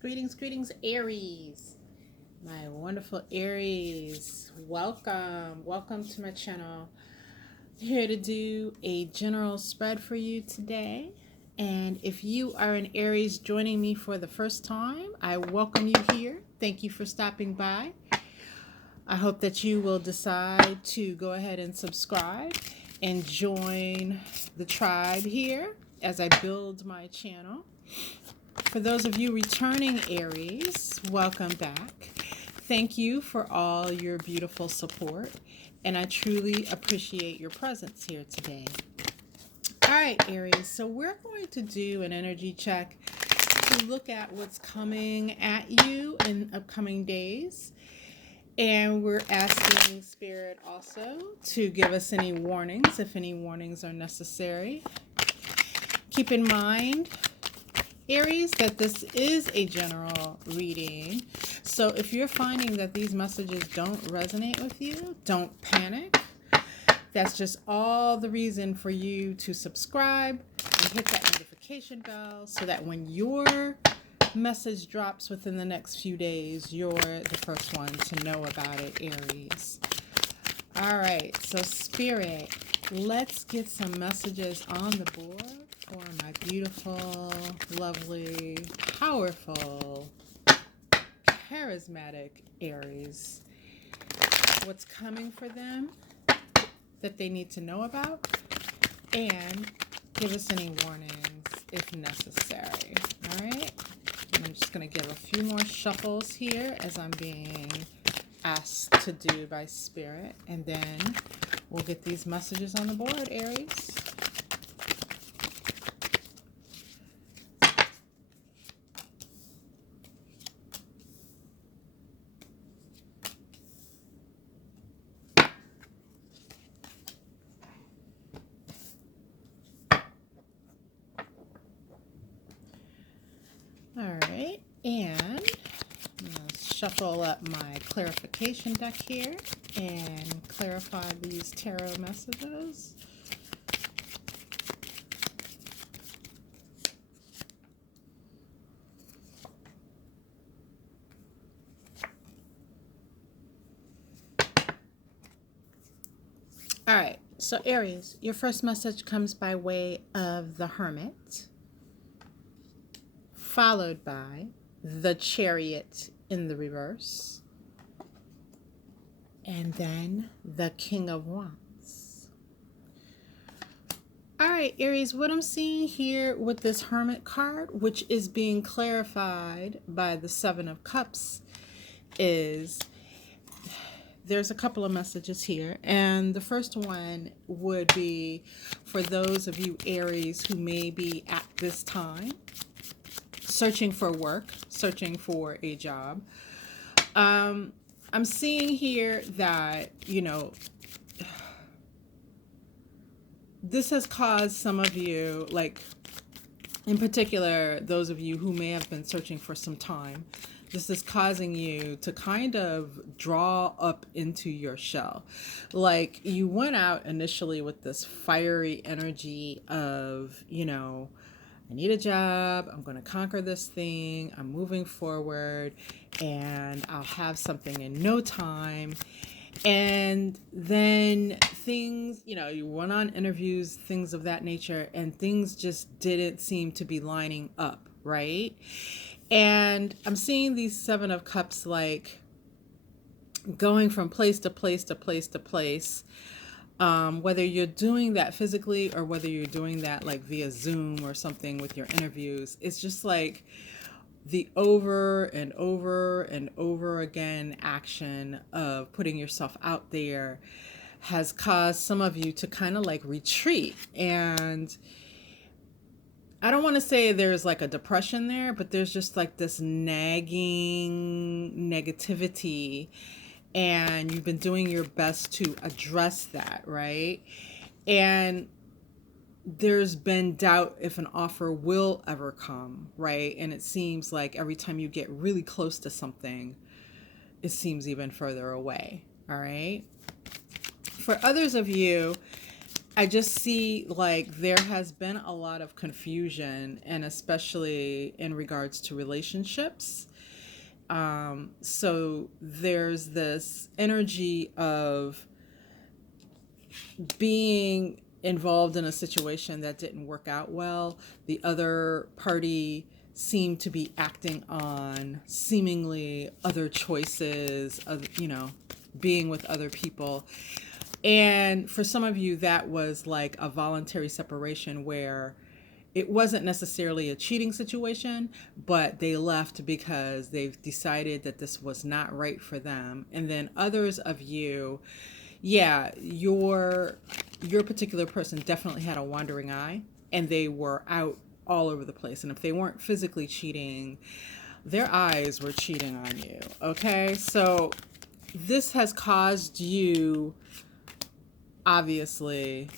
Greetings, Aries. My wonderful Aries. Welcome to my channel. Here to do a general spread for you today. And if you are an Aries joining me for the first time, I welcome you here. Thank you for stopping by. I hope that you will decide to go ahead and subscribe and join the tribe here as I build my channel. For those of you returning Aries, welcome back. Thank you for all your beautiful support, and I truly appreciate your presence here today. All right, Aries, so we're going to do an energy check to look at what's coming at you in upcoming days. And we're asking Spirit also to give us any warnings, if any warnings are necessary. Keep in mind, Aries, that this is a general reading. So if you're finding that these messages don't resonate with you, don't panic. That's just all the reason for you to subscribe and hit that notification bell so that when your message drops within the next few days, you're the first one to know about it, Aries. All right, so Spirit, let's get some messages on the board for my beautiful, lovely, powerful, charismatic Aries. What's coming for them that they need to know about, and give us any warnings if necessary. All right, and I'm just going to give a few more shuffles here as I'm being asked to do by Spirit, and then we'll get these messages on the board, Aries. All right, and let's shuffle up my clarification deck here and clarify these tarot messages. All right, so Aries, your first message comes by way of the Hermit, followed by the Chariot in the reverse, and then the King of Wands. All right, Aries, what I'm seeing here with this Hermit card, which is being clarified by the Seven of Cups, is there's a couple of messages here. And the first one would be for those of you Aries who may be at this time searching for work, searching for a job. I'm seeing here that, this has caused some of you, like in particular, those of you who may have been searching for some time, this is causing you to kind of draw up into your shell. Like you went out initially with this fiery energy of, I need a job, I'm going to conquer this thing, I'm moving forward, and I'll have something in no time. And then things, you went on interviews, things of that nature, and things just didn't seem to be lining up, right? And I'm seeing these Seven of Cups like going from place to place to place to place. Whether you're doing that physically or whether you're doing that like via Zoom or something with your interviews, it's just like the over and over and over again action of putting yourself out there has caused some of you to kind of like retreat. And I don't want to say there's like a depression there, but there's just like this nagging negativity, and you've been doing your best to address that, right? And there's been doubt if an offer will ever come, right? And it seems like every time you get really close to something, it seems even further away, all right? For others of you, I just see like there has been a lot of confusion, and especially in regards to relationships. So there's this energy of being involved in a situation that didn't work out well. The other party seemed to be acting on seemingly other choices of, being with other people. And for some of you, that was like a voluntary separation where it wasn't necessarily a cheating situation, but they left because they've decided that this was not right for them. And then others of you, yeah, your particular person definitely had a wandering eye, and they were out all over the place. And if they weren't physically cheating, their eyes were cheating on you. Okay? So this has caused you, obviously,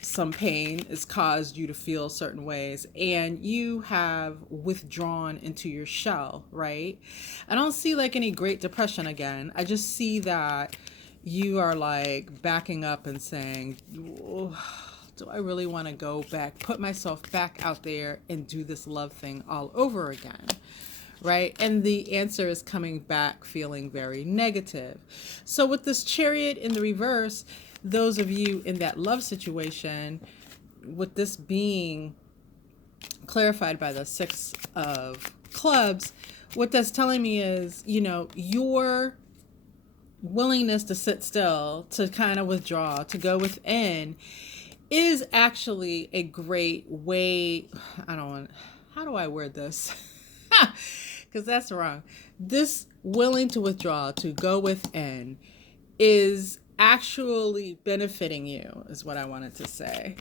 some pain. It's caused you to feel certain ways, and you have withdrawn into your shell, right? I don't see like any Great Depression again. I just see that you are like backing up and saying, "Oh, do I really want to go back, put myself back out there and do this love thing all over again?" Right? And the answer is coming back feeling very negative. So with this Chariot in the reverse, those of you in that love situation, with this being clarified by the Six of Clubs, what that's telling me is, your willingness to sit still, to kind of withdraw, to go within, is actually a great way. How do I word this? Because that's wrong. This willing to withdraw, to go within, is actually benefiting you, is what I wanted to say.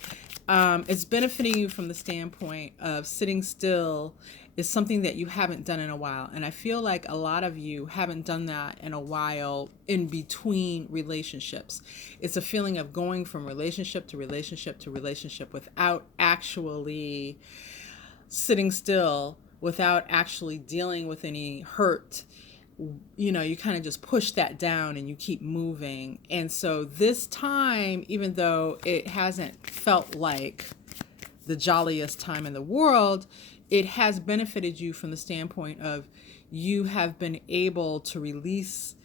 It's benefiting you from the standpoint of sitting still is something that you haven't done in a while. And I feel like a lot of you haven't done that in a while in between relationships. It's a feeling of going from relationship to relationship to relationship without actually sitting still, without actually dealing with any hurt. You kind of just push that down and you keep moving. And so this time, even though it hasn't felt like the jolliest time in the world, it has benefited you from the standpoint of you have been able to release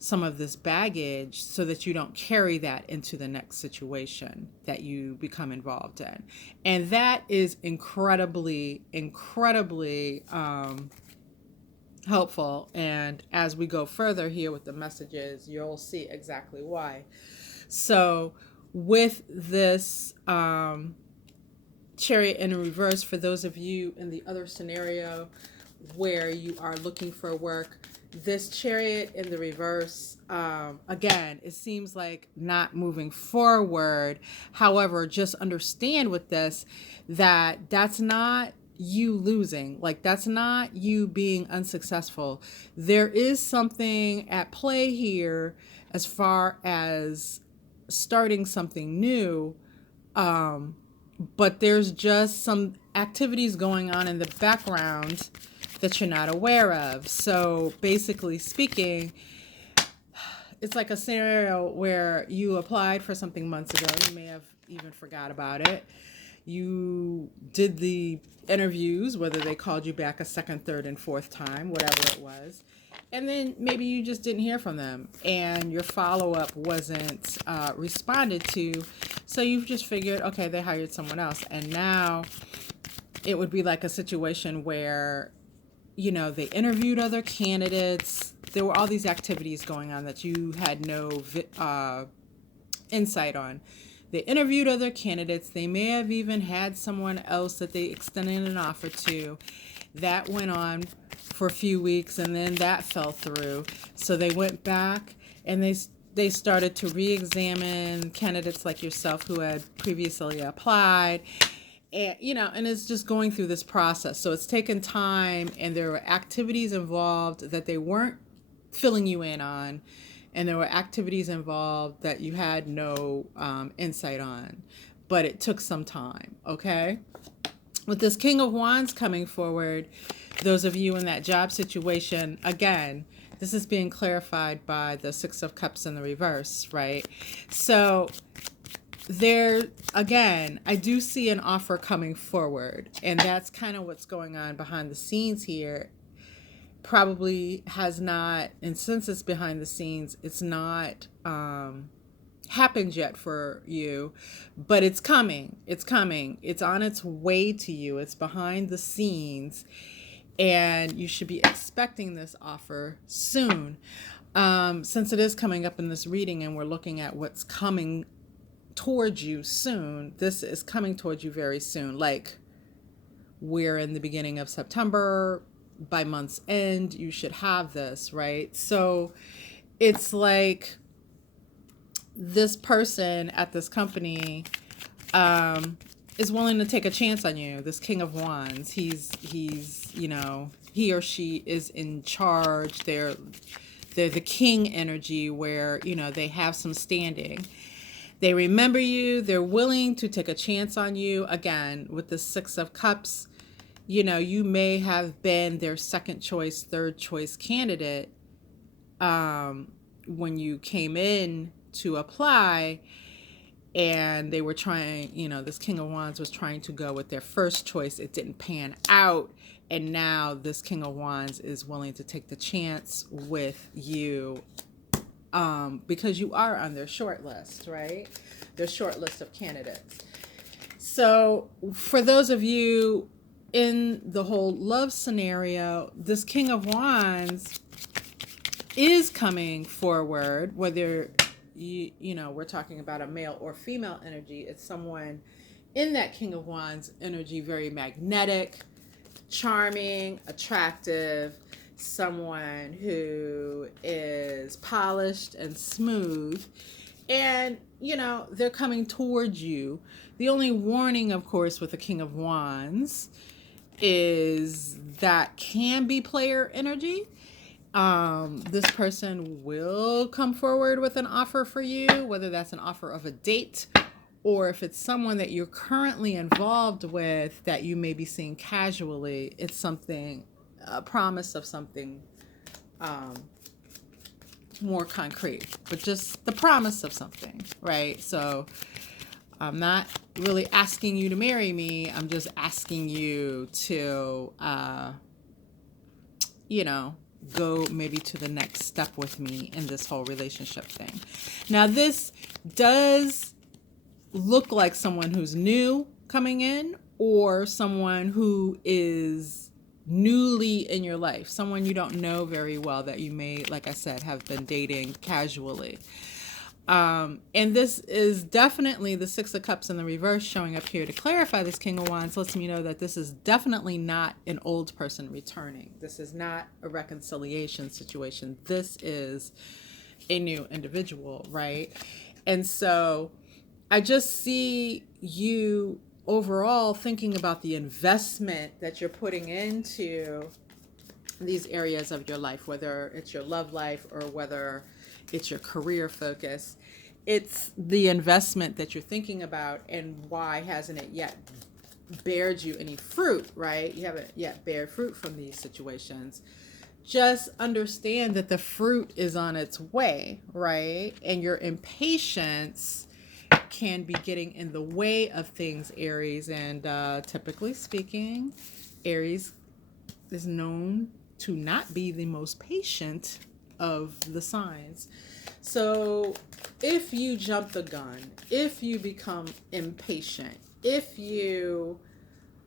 some of this baggage so that you don't carry that into the next situation that you become involved in. And that is incredibly, incredibly helpful. And as we go further here with the messages, you'll see exactly why. So with this Chariot in reverse, for those of you in the other scenario where you are looking for work, this Chariot in the reverse, again, it seems like not moving forward. However, just understand with this that that's not you losing. Like, that's not you being unsuccessful. There is something at play here as far as starting something new. But there's just some activities going on in the background that you're not aware of. So basically speaking, it's like a scenario where you applied for something months ago. You may have even forgot about it. You did the interviews, whether they called you back a second, third, and fourth time, whatever it was. And then maybe you just didn't hear from them and your follow-up wasn't responded to. So you've just figured, okay, they hired someone else. And now it would be like a situation where, they interviewed other candidates. There were all these activities going on that you had no insight on. They interviewed other candidates. They may have even had someone else that they extended an offer to. That went on for a few weeks, and then that fell through. So they went back and they started to re-examine candidates like yourself who had previously applied. And it's just going through this process. So it's taken time, and there were activities involved that they weren't filling you in on, and there were activities involved that you had no insight on, but it took some time. Okay, with this King of Wands coming forward, those of you in that job situation, again, this is being clarified by the Six of Cups in the reverse, right? So there, again, I do see an offer coming forward, and that's kind of what's going on behind the scenes here. Probably has not, and since it's behind the scenes, it's not happened yet for you, but it's coming. It's coming. It's on its way to you. It's behind the scenes, and you should be expecting this offer soon. Since it is coming up in this reading and we're looking at what's coming towards you soon, this is coming towards you very soon. Like, we're in the beginning of September. By month's end, you should have this, right? So it's like this person at this company is willing to take a chance on you. This King of Wands, he's he or she is in charge. They're the king energy, where they have some standing. They remember you. They're willing to take a chance on you. Again, with the Six of Cups, you may have been their second choice, third choice candidate when you came in to apply, and they were trying, this King of Wands was trying to go with their first choice. It didn't pan out. And now this King of Wands is willing to take the chance with you because you are on their short list, right? Their short list of candidates. So for those of you in the whole love scenario, this King of Wands is coming forward, whether we're talking about a male or female energy. It's someone in that King of Wands energy, very magnetic, charming, attractive, someone who is polished and smooth, and they're coming towards you. The only warning, of course, with the King of Wands is that can be player energy. This person will come forward with an offer for you, whether that's an offer of a date, or if it's someone that you're currently involved with that you may be seeing casually. It's something, a promise of something more concrete, but just the promise of something, right? So I'm not really asking you to marry me. I'm just asking you to, go maybe to the next step with me in this whole relationship thing. Now, this does look like someone who's new coming in, or someone who is newly in your life, someone you don't know very well that you may, like I said, have been dating casually. And this is definitely the Six of Cups in the reverse showing up here to clarify. This King of Wands lets me know that this is definitely not an old person returning. This is not a reconciliation situation. This is a new individual, right? And so I just see you overall thinking about the investment that you're putting into these areas of your life, whether it's your love life or whether it's your career focus. It's the investment that you're thinking about, and why hasn't it yet bared you any fruit, right? You haven't yet bared fruit from these situations. Just understand that the fruit is on its way, right? And your impatience can be getting in the way of things, Aries. And typically speaking, Aries is known to not be the most patient of the signs. So if you jump the gun, if you become impatient, if you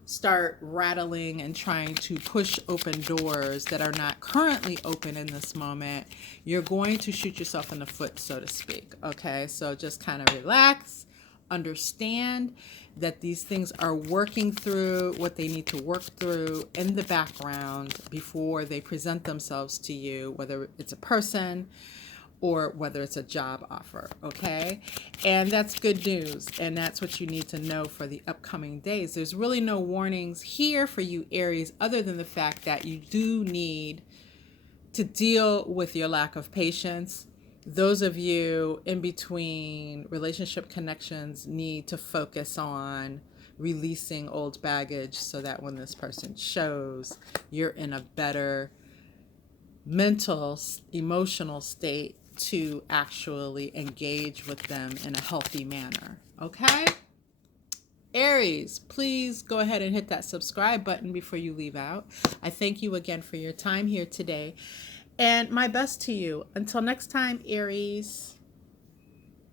start rattling and trying to push open doors that are not currently open in this moment, you're going to shoot yourself in the foot, so to speak. Okay, so just kind of relax, understand that these things are working through what they need to work through in the background before they present themselves to you, whether it's a person or whether it's a job offer, okay? And that's good news, and that's what you need to know for the upcoming days. There's really no warnings here for you, Aries, other than the fact that you do need to deal with your lack of patience. Those of you in between relationship connections need to focus on releasing old baggage so that when this person shows, you're in a better mental, emotional state to actually engage with them in a healthy manner. Okay? Aries, please go ahead and hit that subscribe button before you leave out. I thank you again for your time here today. And my best to you. Until next time, Aries.